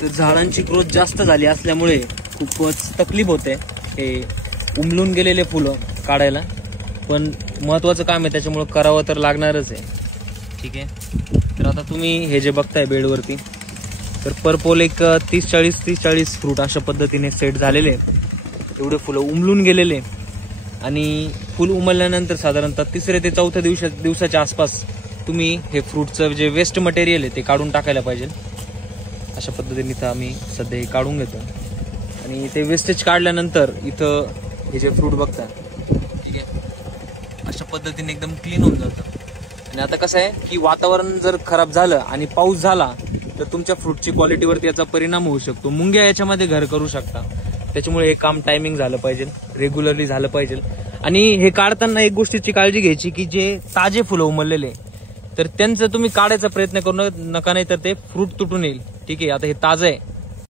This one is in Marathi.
तर झाडांची ग्रोथ जास्त झाली असल्यामुळे खूपच तकलीफ होते हे उमलून गेलेले फुलं काढायला, पण महत्वाचं काम आहे त्याच्यामुळे करावं तर लागणारच आहे. ठीक आहे, तर आता तुम्ही हे जे बघताय बेडवरती, तर पर पोल एक 30-40 फ्रूट अशा पद्धतीने सेट झालेले, एवढे फुलं उमलून गेलेले. आणि फुल उमलल्यानंतर साधारणतः 3ऱ्या ते 4थ्या दिवसाच्या आसपास तुम्ही हे फ्रूटचं जे वेस्ट मटेरियल आहे ते काढून टाकायला पाहिजे. अशा पद्धतीने इथं आम्ही सध्या हे काढून घेतो. आणि ते वेस्टेज काढल्यानंतर इथं हे जे फ्रूट बघता, ठीक आहे, अशा पद्धतीने एकदम क्लीन होऊन जातं. आणि आता कसं आहे की वातावरण जर खराब झालं आणि पाऊस झाला तर तुमच्या फ्रूटची क्वालिटीवरती याचा परिणाम होऊ शकतो. मुंग्या याच्यामध्ये घर करू शकता. त्याच्यामुळे हे काम टायमिंग झालं पाहिजे, रेग्युलरली झालं पाहिजे. आणि हे काढताना एक गोष्टीची काळजी घ्यायची की जे ताजे फुलं उमललेले तर त्यांचं तुम्ही काढायचा प्रयत्न करू नका, नाही तर ते फ्रूट तुटून येईल. ठीक आहे, आता हे ताजं आहे